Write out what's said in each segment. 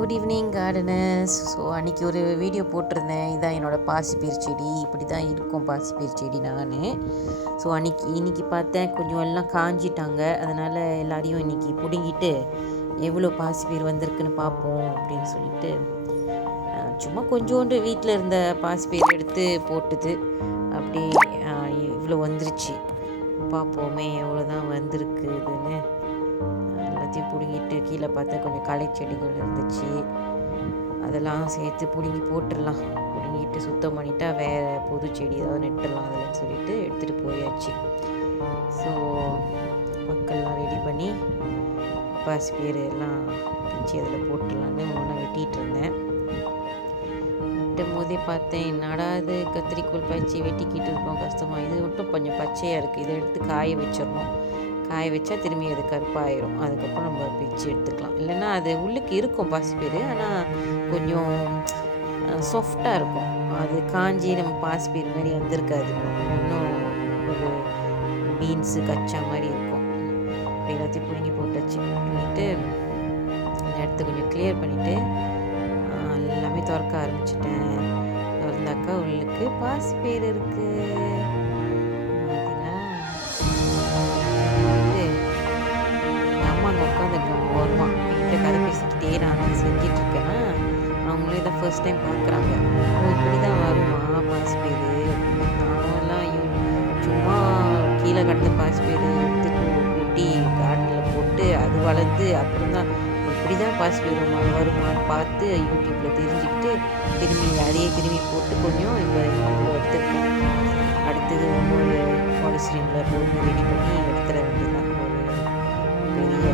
Good evening gardeners. So அன்றைக்கி ஒரு video போட்டிருந்தேன். இதான் என்னோடய பாசிப்பயிர் செடி. இப்படி தான் இருக்கும் பாசிப்பயிர் செடி நான். ஸோ இன்றைக்கி பார்த்தேன் கொஞ்சம் எல்லாம் காஞ்சிட்டாங்க. அதனால் எல்லாரையும் இன்றைக்கி பிடுங்கிட்டு எவ்வளோ பாசிப்பயிர் வந்திருக்குன்னு பார்ப்போம் அப்படின்னு சொல்லிட்டு சும்மா கொஞ்சோண்டு வீட்டில் இருந்த பாசிப்பயிர் எடுத்து போட்டுது. அப்படி இவ்வளோ வந்துருச்சு. பார்ப்போமே எவ்வளோ தான் வந்திருக்குதுன்னு. எல்லாத்தையும் பிடுங்கிட்டு கீழே பார்த்தா கொஞ்சம் களை செடிகள் இருந்துச்சு. அதெல்லாம் சேர்த்து பிடுங்கி போட்டுடலாம். பிடுங்கிட்டு சுத்தம் பண்ணிட்டா வேறு புது செடி ஏதாவது நெட்டுடலாம் அதில்னு சொல்லிட்டு எடுத்துகிட்டு போயாச்சு. ஸோ மக்கள்லாம் ரெடி பண்ணி பாசிப்பயிறு எல்லாம் பிடிச்சி அதில் போட்டுடலான்னு ஒன்றா வெட்டிகிட்டு இருந்தேன். வெட்டும் போதே பார்த்தேன், என்னடா இது கத்திரிக்கோள் பச்சை வெட்டிக்கிட்டு இருக்கோம் கஷ்டமாக. இது மட்டும் கொஞ்சம் பச்சையாக இருக்குது. இதை எடுத்து காய வச்சிடணும். காய வச்சா திரும்பி அது கருப்பாயிரும். அதுக்கப்புறம் நம்ம பிச்சு எடுத்துக்கலாம். இல்லைன்னா அது உள்ளுக்கு இருக்கும் பாசிப்பயிறு, ஆனால் கொஞ்சம் சாஃப்டாக இருக்கும். அது காஞ்சி நம்ம பாசிப்பயிறு மாதிரி வந்திருக்காது. இன்னும் ஒரு பீன்ஸு கச்சா மாதிரி இருக்கும். எல்லாத்தையும் பிடுங்கி போட்டாச்சு. பண்ணிவிட்டு அந்த இடத்த கொஞ்சம் கிளியர் பண்ணிவிட்டு எல்லாமே திறக்க ஆரம்பிச்சிட்டேன். திறந்தாக்கா உள்ளுக்கு பாசிப்பயிறு இருக்குது. உட்காந்துருக்காங்க ஓரமா. என்கிட்ட கதை பேசிக்கிட்டே நான் செஞ்சிட்ருக்கேன்னா அவங்களே தான் ஃபர்ஸ்ட் டைம் பார்க்குறாங்க. இப்படி தான் வருமா பாசிப்பயிறு அப்படின்னு. நான்லாம் சும்மா கீழே கடந்த பாசிப்பயிறு எடுத்து கொட்டி காட்டில் போட்டு அது வளர்ந்து அப்புறம் தான் இப்படி தான் பாசிப்பயிறு வருமானு பார்த்து யூடியூப்பில் தெரிஞ்சுக்கிட்டு அதையே திரும்பி போட்டு கொஞ்சம் இப்போ இவ்வளோ எடுத்துருக்கேன். அடுத்தது ஒவ்வொரு பாலிஸ்டீனில் போட்டு ரெடி பண்ணி எடுத்துட வேண்டியதான். பெரிய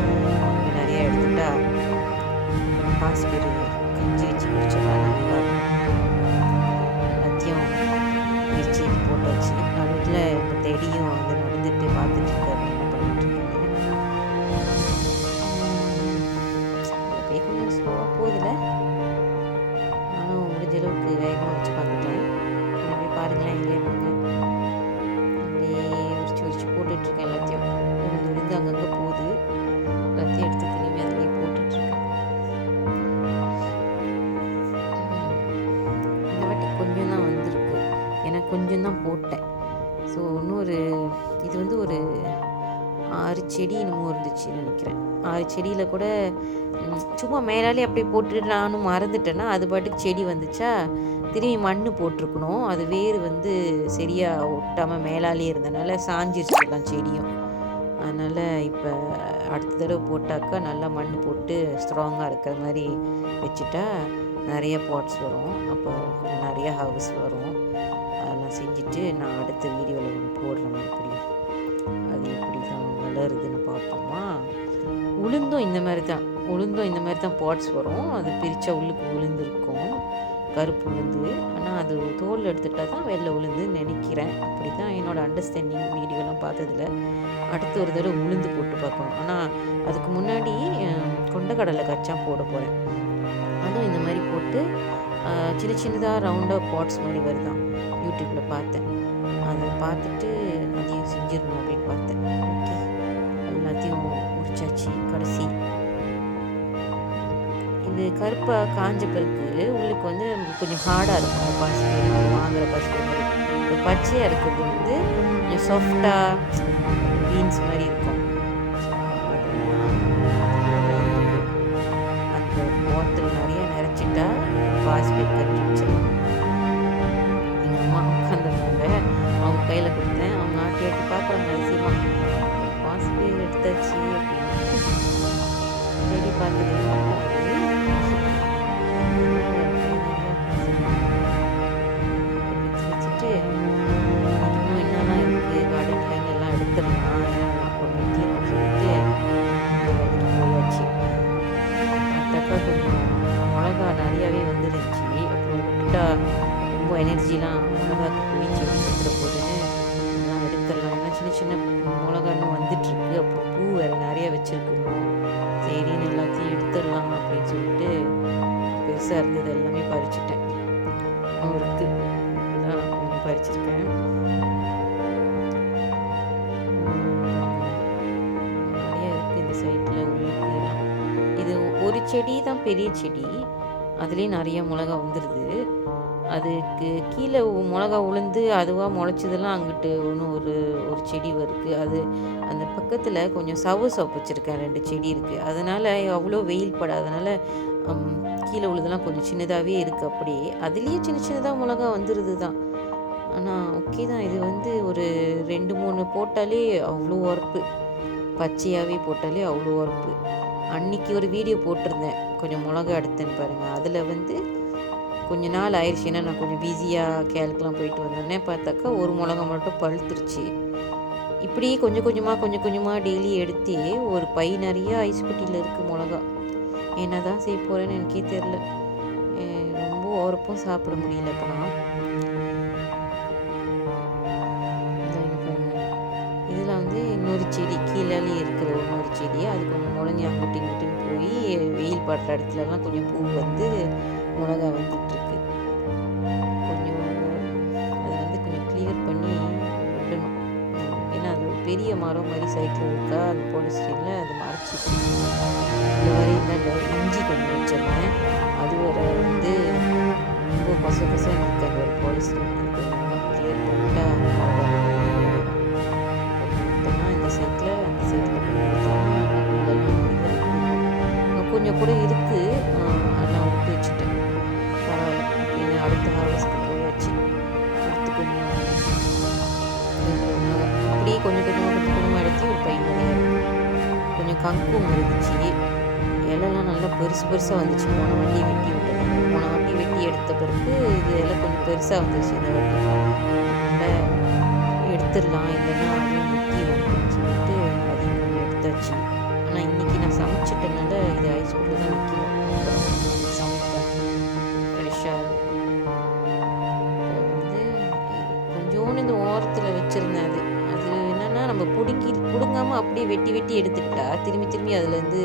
நிறைய எடுத்துட்டா பாசிப்பயிறு கஞ்சி வச்சு குடிச்சோம்னா நல்லா எல்லாத்தையும் பிரித்து போட்டாச்சு. நடுவில் இப்போ தேடியும் வந்து நடந்துட்டு பார்த்துட்டு இருக்காரு என்ன பண்ணிட்டு இருக்காங்க. அப்படியே கொஞ்சம் ஸ்லோவாக போகுதுல, நானும் முடிஞ்ச அளவுக்கு வேகமாக வச்சு பார்த்துட்டேன். அப்படியே பாருங்களேன், இல்லை பாருங்க அப்படியே உரிச்சு போட்டுட்ருக்கேன். எல்லாத்தையும் விழுந்து அங்கங்கே போகுது. எல்லாத்தையும் எடுத்து திரும்பி அதிலே போட்டுட்ருக்கேன். இந்த வாட்டி கொஞ்சம் தான் வந்திருக்கு, ஏன்னா கொஞ்சம் தான் போட்டேன். ஸோ இன்னொரு இது வந்து ஒரு 6 செடி இன்னமும் இருந்துச்சுன்னு நினைக்கிறேன். 6 செடியில் கூட சும்மா மேலாலே அப்படியே போட்டுட்டு நானும் மறந்துட்டேன்னா அது பாட்டுக்கு செடி வந்துச்சா. திரும்பி மண் போட்டிருக்கணும். அது வேர் வந்து சரியாக ஒட்டாமல் மேலாலே இருந்தனால சாஞ்சிருச்சு எல்லாம் செடியும். அதனால் இப்போ அடுத்த தடவை போட்டாக்கா நல்லா மண் போட்டு ஸ்ட்ராங்காக இருக்கிற மாதிரி வச்சுட்டா நிறைய பாட்ஸ் வரும். அப்போ கொஞ்சம் நிறைய ஹவுஸ் வரும். அதெல்லாம் செஞ்சுட்டு நான் அடுத்த வீடியோவில் ஒன்று போடுறேன். மறுபடியும் அது எப்படி தான் வளருதுன்னு பார்ப்போமா. உளுந்தும் இந்த மாதிரி தான் பாட்ஸ் வரும். அது பிரித்தா உள்ளுக்கு உளுந்து இருக்கும், கருப்பு உளுந்து. ஆனால் அது தோல் எடுத்துட்டா தான் வெள்ளை உளுந்துன்னு நினைக்கிறேன். அப்படி தான் என்னோடய அண்டர்ஸ்டாண்டிங். வீடியோலாம் பார்த்ததில்ல. அடுத்து ஒரு தடவை உளுந்து போட்டு பார்க்கணும். ஆனால் அதுக்கு முன்னாடி கொண்டக்கடலை கச்சா போட போகிறேன். அதுவும் இந்த மாதிரி போட்டு சின்ன சின்னதாக ரவுண்டாக பாட்ஸ் மாதிரி வருதான் யூடியூப்பில் பார்த்தேன். அதை பார்த்துட்டு அதையும் செஞ்சிடணும் அப்படின்னு பார்த்தேன். ஓகே, எல்லாத்தையும் உரிச்சாச்சு. கடைசி இது கருப்பாக காஞ்ச பிறகு உள்ளுக்கு வந்து கொஞ்சம் ஹார்டாக இருக்கும் பாசிப்பயிறு. வாங்குகிற பாசிப்பயிறு இப்போ பச்சையாக இருக்கிறது வந்து கொஞ்சம் சாஃப்டாக பீன்ஸ் மாதிரி இருக்கும். அந்த பாட்டில் நிறைய நிறச்சிட்டா பாசிப்பயிறு கட்டி வச்சிடலாம். எங்கள் அம்மா உட்காந்துருந்தாங்க, அவங்க கையில் கொடுத்தேன். அவங்க ஆட்டி ஆட்டி பார்க்குறாங்க அதிசயமாக, பாசிப்பயிறு எடுத்தாச்சு அப்படின்னு தேடி பார்க்குது. வச்சுட்டு இன்னும் என்னெல்லாம் இருக்குது கார்டனில் எல்லாம் எடுத்துடலாம் அப்படின்னு சொல்லிட்டு போயாச்சு. பார்த்தாக்கா கொஞ்சம் மிளகா நிறையாவே வந்துருந்துச்சு. அப்புறம் விட்டா ரொம்ப எனர்ஜிலாம் மிளகாக்கு போய் செடி எடுத்துட போதுன்னு எல்லாம் எடுத்துடலாம். ஏன்னா சின்ன சின்ன மிளகா இன்னும் வந்துட்டுருக்கு. அப்புறம் பூ வேறு நிறைய வச்சுருக்கணும். சரின்னு எல்லாத்தையும் எடுத்துடலாம் அப்படின்னு சொல்லிட்டு பெருசாக இருந்தது எல்லாமே பறிச்சுட்டேன். இருக்குது அதான் கொஞ்சம் பறிச்சிருக்கேன். நிறைய இருக்குது இந்த சைட்டில் உள்ளுக்கு. இது ஒரு செடி தான் பெரிய செடி. அதுலேயே நிறைய மிளகா வந்துடுது. அதுக்கு கீழே மிளகா உளுந்து அதுவாக முளைச்சதெல்லாம் அங்கிட்டு ஒன்று ஒரு ஒரு செடி இருக்குது. அது அந்த பக்கத்தில் கொஞ்சம் சவுப்பு வச்சுருக்கேன், 2 செடி இருக்குது. அதனால் அவ்வளோ வெயில் படாதனால கீழே உள்ளதெல்லாம் கொஞ்சம் சின்னதாகவே இருக்குது. அப்படியே அதுலேயே சின்ன சின்னதாக மிளகா வந்துடுது தான். ஆனால் ஓகே தான். இது வந்து ஒரு 2, 3 போட்டாலே அவ்வளோ உரப்பு, பச்சையாகவே போட்டாலே அவ்வளோ உரப்பு. அன்றைக்கி ஒரு வீடியோ போட்டிருந்தேன், கொஞ்சம் மிளகா எடுத்தேன்னு பாருங்கள். அதில் வந்து கொஞ்ச நாள் ஆயிடுச்சு, ஏன்னா நான் கொஞ்சம் பிஸியாக கேலுக்கெலாம் போயிட்டு வந்தோடனே பார்த்தாக்கா ஒரு மிளகா மட்டும் பழுத்துருச்சு. இப்படியே கொஞ்சம் கொஞ்சமாக டெய்லி எடுத்தே ஒரு பை நிறைய ஐஸ் பெட்டியில் இருக்குது மிளகா. என்ன தான் செய்ய போகிறேன்னு எனக்கே தெரில. ரொம்ப உரப்பும் சாப்பிட முடியல இப்போலாம். இதில் வந்து இன்னொரு செடி கீழே இருக்கிற இன்னொரு செடி, அது கொஞ்சம் முளைஞ்சி அங்கிட்டு இங்கிட்டுன்னு போய் வெயில் படுற இடத்துலலாம் கொஞ்சம் பூ வந்து மிளகா வந்துட்டுருக்கு. கொஞ்சம் அதை வந்து கொஞ்சம் கிளியர் பண்ணி விடணும். ஏன்னா அது ஒரு பெரிய மரம் மாதிரி சைக்கிள் இருக்கா, அது பாலிஸ்டீனில் அது மறைச்சிட்டு இந்த மாதிரி இந்த இஞ்சி கொஞ்சம் வச்சிருந்தேன். அது ஒரு வந்து ரொம்ப கொசம் இருக்குது. அது ஒரு பாலிஸ்டீன், அது கொஞ்சம் கிளியர் பண்ணிட்டா இந்த சைட்டில் அந்த சைட்டில் கொஞ்சம் கூட இருக்குது. நான் விட்டு வச்சுட்டேன், பரவாயில்ல. ஏன்னா அடுத்த ஹார்வெஸ்ட்க்கு போயாச்சு. அடுத்து கொஞ்சம் அப்படியே கொஞ்சம் கொஞ்சமாக எடுத்து ஒரு பை நிறையா இருக்குது. கொஞ்சம் கங்கும் இருந்துச்சு, இலைலாம் நல்லா பெருசாக வந்துச்சு. போன வாட்டி வெட்டி எடுத்த பிறகு இது இலை கொஞ்சம் பெருசாக வந்துச்சு. இந்த வாட்டி அதனால் எடுத்துடலாம், இல்லைன்னா அதையும் முக்கியம் அப்படின்னு சொல்லிட்டு அதையும் கொஞ்சம் எடுத்தாச்சு. ஆனால் இன்றைக்கி நான் சமைச்சிட்டனால இது ஐஸ்கூலில் தான் நிற்கும். சமைப்பேன் ஃப்ரெஷ்ஷாக. வந்து கொஞ்சோன்னு இந்த ஓரத்தில் வச்சுருந்தேன். அது என்னென்னா நம்ம பிடுங்காமல் அப்படியே வெட்டி எடுத்துக்கிட்டா திரும்பி அதுலேருந்து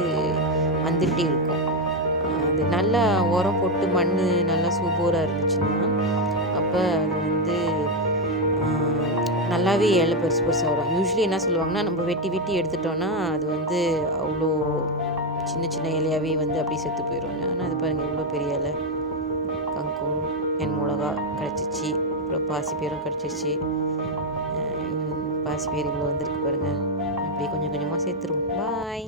வந்துக்கிட்டே இருக்கும். அது நல்லா உரம் போட்டு மண் நல்லா சூப்பராக இருந்துச்சுன்னா அப்போ அது வந்து நல்லாவே இலை பெருசாக வரும். யூஸ்வலி என்ன சொல்லுவாங்கன்னா, நம்ம வெட்டி எடுத்துட்டோன்னா அது வந்து அவ்வளோ சின்ன இலையாகவே வந்து அப்படியே செத்து போயிடும். ஆனால் அது பாருங்கள் இவ்வளோ பெரிய இலை. கங்கும் என் மிளகா கிடச்சிச்சு, அப்புறம் பாசிப்பயிரும் கிடச்சிச்சு. பாசிப்பயிர் இவ்வளோ வந்திருக்கு பாருங்கள். அப்படியே கொஞ்சமாக சேர்த்துருவோம். பாய்.